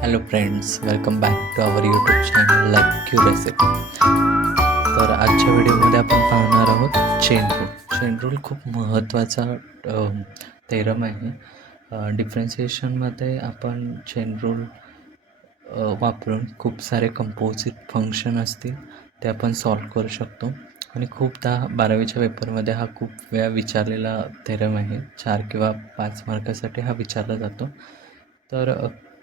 Hello friends welcome back to our YouTube channel like curiosity तर आजच्या व्हिडिओमध्ये आपण पाहणार आहोत चेन रूल चेन रूल खूप महत्त्वाचा थेरम आहे. डिफरन्सिएशनमध्ये आपण चेन रूल वापरून खूप सारे कंपोजिट फंक्शन असतील ते आपण सॉल्व करू शकतो. आणि खूपदा बारावीच्या पेपरमध्ये हा खूप वेळा विचारलेला थेरम आहे. चार किंवा पाच मार्कासाठी हा विचारला जातो. तर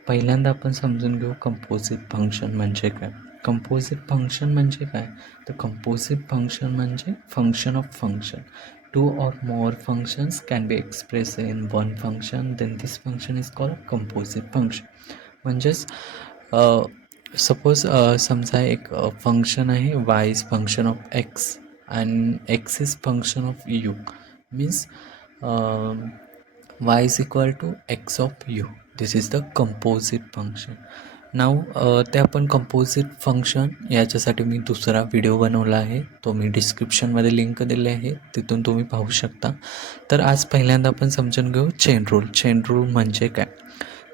पहिल्यांदा आपण समजून घेऊ कंपोजिट फ़ंक्शन म्हणजे काय? कंपोजिट फ़ंक्शन म्हणजे काय? तर कंपोजिट फ़ंक्शन म्हणजे function of function two or more functions can be express in one function then this function is called composite function म्हणजेच सपोज़ समजा एक फ़ंक्शन आहे Y is function of X and X is function of U means y is equal to X of u. This is the composite function नाव ते आपण composite function याच्यासाठी मी दुसरा video बनवला आहे. तो मी डिस्क्रिप्शनमध्ये लिंक दिले आहे. तिथून तुम्ही पाहू शकता. तर आज पहिल्यांदा आपण समजून घेऊ चेन रूल चेन रूल म्हणजे काय?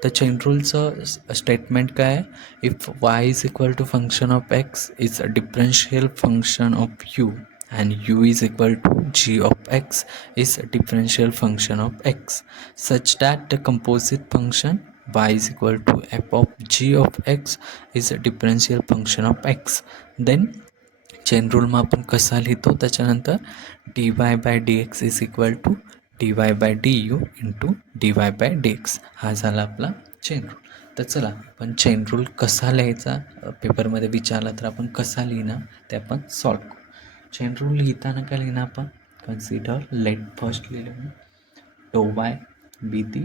तर चेन रूलचं स्टेटमेंट काय आहे? If Y is equal to function of X is a differential function of U and u is equal to g of x is a differential function of x such that the composite function y is equal to f of g of x is a differential function of x then chain रूलमा आपण कसा लिहितो त्याच्यानंतर D Y by D X is equal to D Y by D U into D Y by D X हा झाला आपला chain rule तर चला पण चेन रूल कसा लिहायचा पेपरमध्ये विचारला तर आपण कसा लिहिणार ते आपण सॉल्व करू चेन रूल लिहिताना काय लिहिणं आपण? कन्सिडर लेट फर्स्ट लिहिलं मी टो Y be the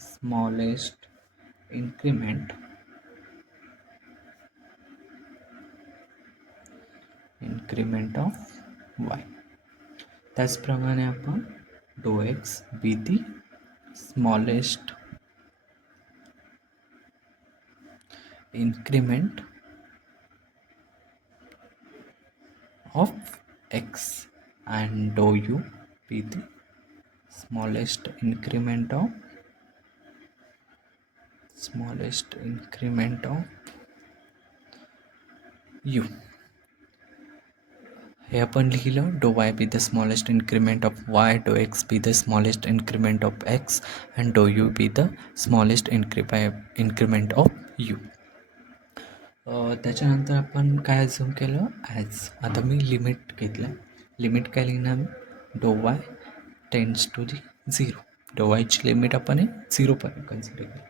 smallest increment increment of Y त्याचप्रमाणे आपण डो X be the smallest increment of x and dou u be the smallest increment of smallest increment of u. हे आपण लिहिलं डो Y be the smallest increment of Y डो X be the smallest increment of X and डो U be the smallest इन्क्रीपाय increment of U uh, त्याच्यानंतर आपण काय झूम केलं? ॲज आता मी लिमिट घेतलं लिमिट काय लिहिणार मी. डो Y tends to the zero डो वायची लिमिट आपण हे झिरोपर्यंत कन्सिडर केली.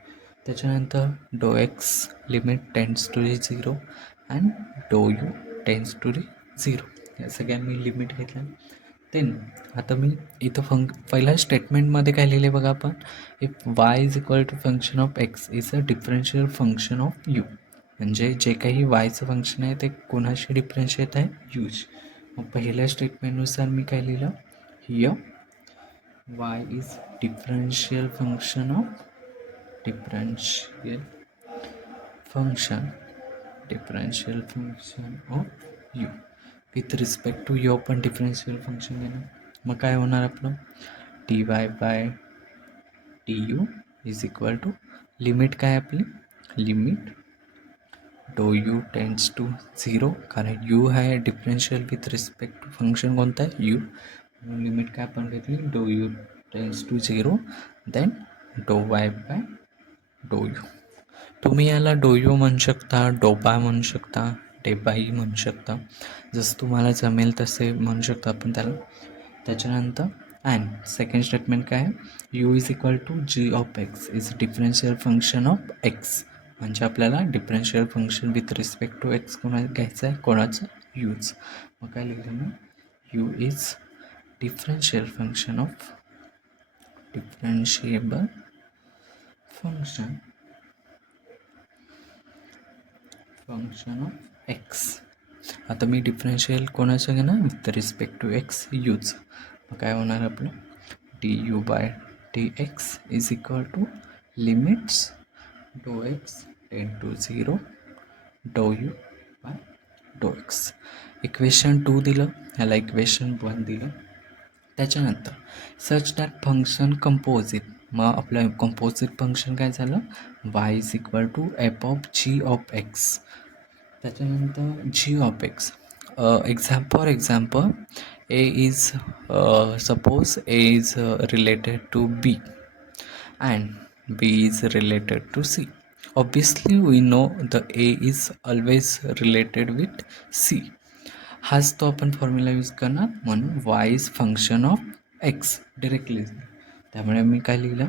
त्याच्यानंतर डो X limit tends to the zero and डो U tends to the zero या सगळ्या मी लिमिट घेतल्या देन आता मी इथं फंक पहिल्या स्टेटमेंटमध्ये काय लिहिले बघा आपण? If Y is equal to function of X is a differential function of U म्हणजे जे काही वायचं फंक्शन आहे ते कोणाशी डिफरन्शिएट आहे? यूज मग पहिल्या स्टेटमेंटनुसार मी काय लिहिलं? Here Y is differential function of differential function differential function of U with respect to U पण डिफरन्शियल फंक्शन घेणं मग काय होणार आपलं? D Y by D U is equal to limit काय आपली? लिमिट डो यू टेन्स टू झिरो कारण यू आहे differential with respect to function कोणतं आहे? यू. म्हणून लिमिट काय आपण घेतली? डो U tends to zero then डो वाय बाय डो यू. तुम्ही याला डो यू म्हणू शकता डोबा म्हणू शकता डेबाई म्हणू शकता. जसं तुम्हाला जमेल तसे म्हणू शकता आपण त्याला. त्याच्यानंतर अँड सेकंड स्टेटमेंट काय आहे? U is equal to G of X is differential function of X. म्हणजे आपल्याला differential function with respect to X कोणा घ्यायचं आहे? कोणाचं? यूज मग काय लिहिलं मी? U is differential function of differentiable function function of X आता मी डिफरन्शियल कोणाचं घेणार? With respect to X U's मग काय होणार आपलं? D U by D X is equal to limits डो एक्स टेन टू झिरो डो यू dou डो एक्स इक्वेशन टू दिलं ह्याला इक्वेशन वन दिलं. त्याच्यानंतर सच दॅट फंक्शन कंपोजिट मग आपलं कंपोजिट फंक्शन काय झालं? Y is equal to F of G of X त्याच्यानंतर G of X exam for example A is suppose A is related to B and B is related to C obviously we know the a is always related with c. हाच तो आपण formula use करणार म्हणून Y is function of X directly त्यामुळे मी काय लिहिलं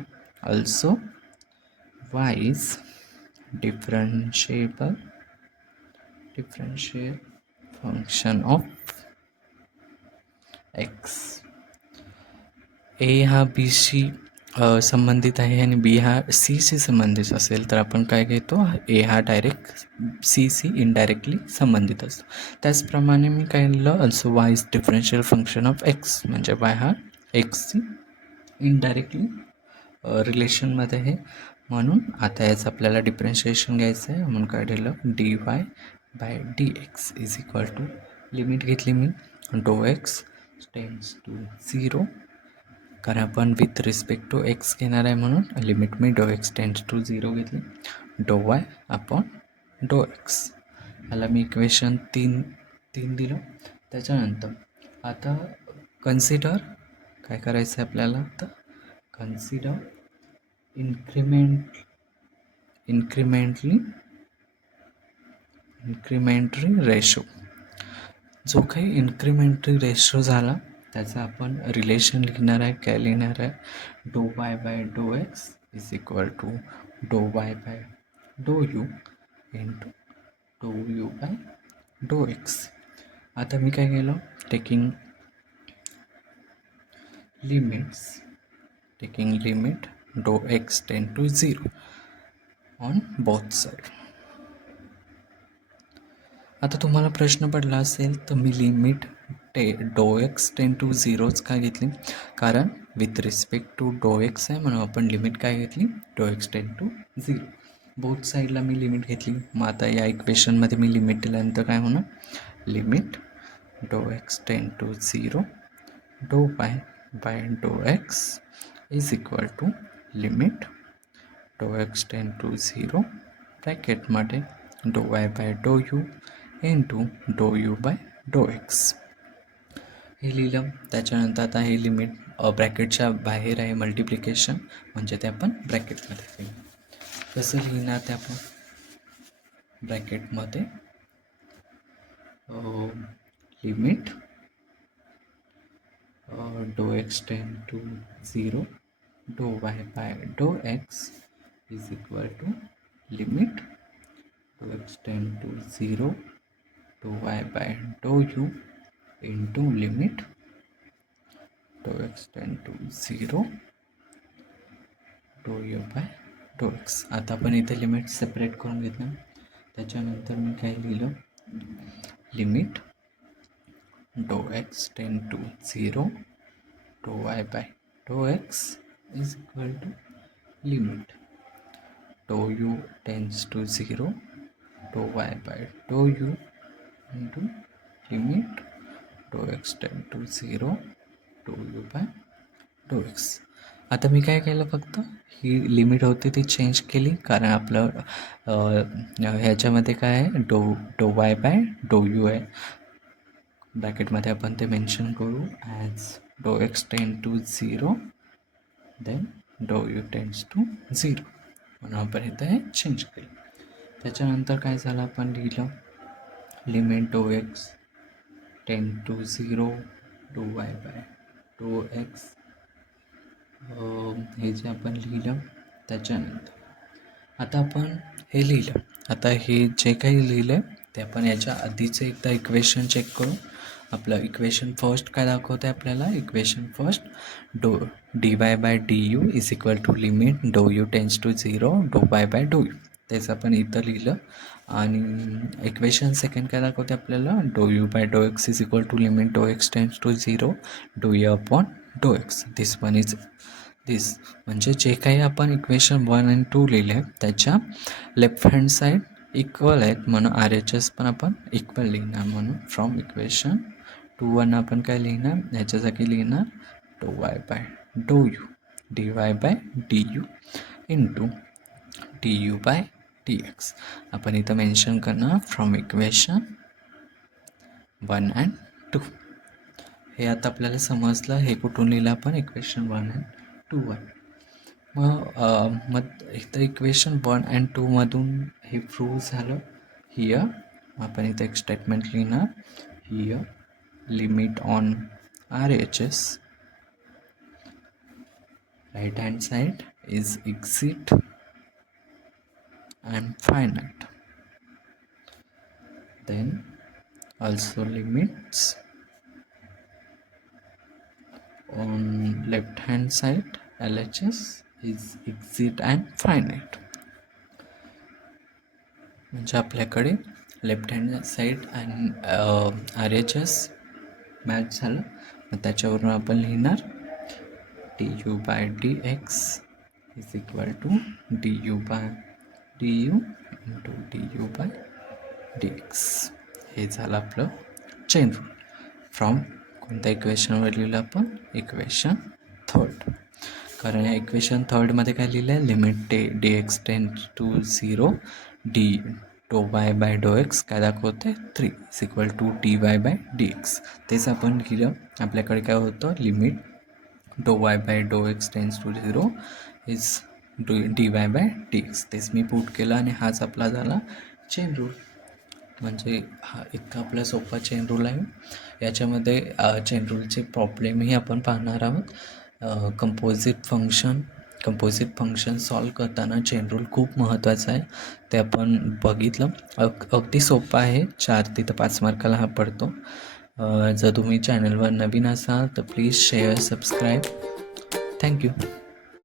also Y is differentiable differentiate function of X A हा बीशी संबंधित आहे आणि बी हा सीशी संबंधित असेल तर आपण काय घेतो? ए हा डायरेक्ट सी सी इनडायरेक्टली संबंधित असतो. त्याचप्रमाणे मी काय लिहिलं? Also Y is differential function of X म्हणजे वाय हा एक्सची इनडायरेक्टली रिलेशनमध्ये आहे. म्हणून आता याचं आपल्याला डिफरन्शिएशन घ्यायचं आहे. म्हणून काय लिहिलं? D Y by D X is equal to limit घेतली मी डो एक्स टेन्स टू झिरो कारण आपण विथ रिस्पेक्ट टू एक्स घेणार आहे म्हणून लिमिट मी डो एक्स टेन्स टू झिरो घेतली. डो वाय अपॉन डो एक्स ह्याला मी इक्वेशन तीन तीन दिलं. त्याच्यानंतर आता कन्सिडर काय करायचं आहे आपल्याला? तर consider increment incrementally incremental ratio जो काही इन्क्रिमेंटरी रेशो झाला त्याचं आपण रिलेशन लिहिणार आहे काय लिहिणार आहे? डो वाय बाय डो एक्स इज इक्वल टू डो वाय बाय डो यू इंटू डो यू बाय डो एक्स. आता मी काय केलं? टेकिंग लिमिट्स टेकिंग लिमिट डो X tends to zero on both side आता तुम्हाला प्रश्न पडला असेल तर मी लिमिट टे डो एक्स टेन टू का घेतली. कारण विथ रिस्पेक्ट टू डो एक्स आहे म्हणून आपण लिमिट घेतली? डो X tends to zero both साईडला मी लिमिट घेतली. मग आता या लिमिट दिल्यानंतर काय होणार? लिमिट डो एक्स टेन टू झिरो डो बाय बाय डो X is equal to limit डो X tends to zero zero ब्रॅकेटमध्ये डो वाय बाय डो यू इंटू डो यू बाय डो एक्स हे लिहिलं त्याच्यानंतर आता हे लिमिट ब्रॅकेटच्या बाहेर आहे मल्टिप्लिकेशन, म्हणजे ते आपण ब्रॅकेटमध्ये लिहिलं कसं लिहिणार ते आपण? ब्रॅकेटमध्ये लिमिट डो एक्स टेन टू झिरो डो वाय बाय डो X is equal to limit डो एक्स टेन टू झिरो डो वाय बाय डो यू इंटू लिमिट डो एक्स टेन टू झिरो डो यू बाय डो एक्स आता आपण इथे लिमिट सेपरेट करून घेतलं. त्याच्यानंतर मी काय लिहिलं? लिमिट डो एक्स टेन टू झिरो डो वाय बाय डो X is equal to limit डो यू टेन्स टू झिरो डो वाय बाय डो यू इंटू लिमिट डो x ten to zero to you by डो एक्स आता मी काय केलं फक्त? ही लिमिट होती ती चेंज केली कारण आपलं ह्याच्यामध्ये काय आहे? डो डो वाय बाय डो यू आहे. ब्रॅकेटमध्ये आपण ते मेन्शन करू. ॲज डो X tends to zero then डो यू टेन्स टू झिरो म्हणून आपण इथं हे चेंज केलं. त्याच्यानंतर काय झालं? आपण लिहिलं. लिमिट डो x ten to zero to Y by to x. हे जे आपण लिहिलं त्याच्यानंतर. आता आपण हे लिहिलं. आता हे जे काही लिहिलं आहे ते आपण याच्या आधीचं एकदा इक्वेशन चेक करू. आपलं इक्वेशन फर्स्ट काय दाखवतं आहे आपल्याला? इक्वेशन फर्स्ट डो D Y by D U is equal to limit डो यू टेन्स टू झिरो डो वाय बाय डो यू त्याचं आपण इथं लिहिलं. आणि इक्वेशन सेकंड काय दाखवते आपल्याला डो यू बाय डो X is equal to limit डो एक्स टेन्स टू झिरो डो यू अपॉन डो X this one is this म्हणजे जे काही आपण इक्वेशन वन अँड टू लिहिले त्याच्या लेफ्ट हँड साईड इक्वल आहेत म्हणून आर एच एस पण आपण इक्वल लिहिणार म्हणून फ्रॉम इक्वेशन टू वन आपण काय लिहिणार? ह्याच्या जागी लिहिणार डो वाय बाय डो U D Y by D U into D U by D X आपण इथं मेन्शन करणार from equation one and two हे आता आपल्याला समजलं हे कुठून लिहिलं आपण? Equation one and two one मग अ, मग इथं इक्वेशन वन अँड टूमधून हे प्रूव्ह झालं. हियर आपण इथं एक स्टेटमेंट लिहिणार. Here limit on R H S right hand side is exit. And finite then also limits on left hand side LHS is exit and finite. म्हणजे आपल्याकडे left hand side and R H S match झालं. मग त्याच्यावरून आपण लिहिणार D U by D X is equal to D U by D U into D U by D X हे झालं आपलं चेन रूल फ्रॉम कोणत्या इक्वेशनवर लिहिलं आपण? इक्वेशन थर्ड कारण या इक्वेशन थर्डमध्ये काय लिहिलं आहे लिमिट टे D X tends to zero D डो वाय बाय डो एक्स काय दाखवते three is equal to D Y by D X तेच आपण लिहिलं. आपल्याकडे काय होतं? लिमिट डो वाय बाय डो X tends to zero is do D Y by D X तेच मी पुट केलं आणि हाच आपला झाला चेन रूल म्हणजे हा इतका आपला सोपा चेन रूल आहे. याच्यामध्ये चेन रूलचे प्रॉब्लेमही आपण पाहणार आहोत. Composite function composite function solve करताना चेन रूल खूप महत्त्वाचा आहे. ते आपण बघितलं. अग अगदी सोपं आहे. चार तिथं पाच मार्काला हा पडतो. जर तुम्ही चॅनलवर नवीन असाल तर प्लीज शेअर सबस्क्राईब थँक्यू